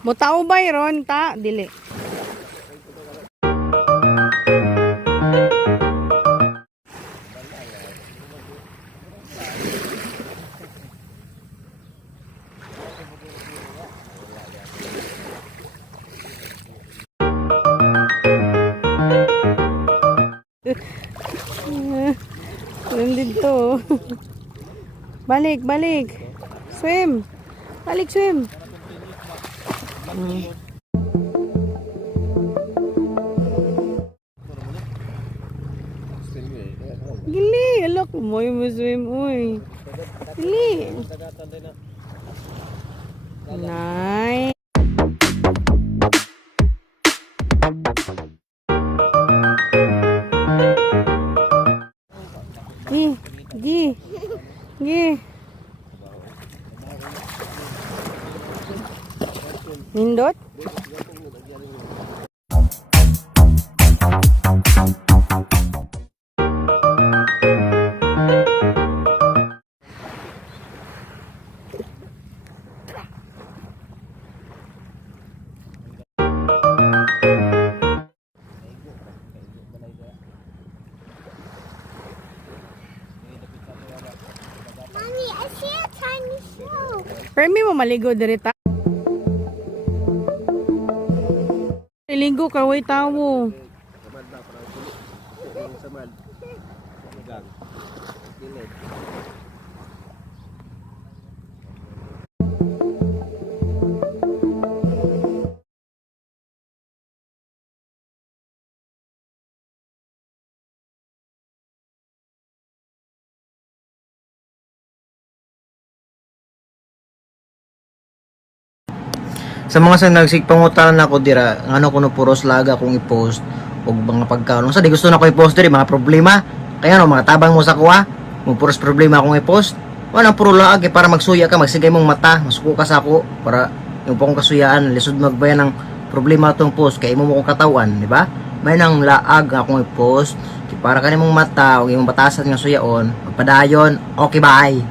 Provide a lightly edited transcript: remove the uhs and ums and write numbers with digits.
Mutao bayron ta dili. Swim dito. Balik, balik. Swim. Balik, swim. Gili, ala ko mo yung swim, uy. Gili. Nice. Gi. Nindot? Mommy, I see a tiny shell. Permi mo maligo dirita. Ligo ka, way tawo. Sa mga sa nagsigpangutan ako dira, ano kuno puros laga kung i-post og mga pagkaon. Sa di gusto na ko i-post diri mga problema. Kaya no mga tabang mo sa kuha, mo puros problema akong i-post. Wala puro laag para magsuya ka, magsigay mong mata, masuko ka sa ako para yung pong kasuyaan lisod magbayan ng problema tong post kay imo mo kong katawan, di ba? May nang laag akong i-post para kanimong mata o imong batasan nga suyaon, magpadayon. Okay, bye.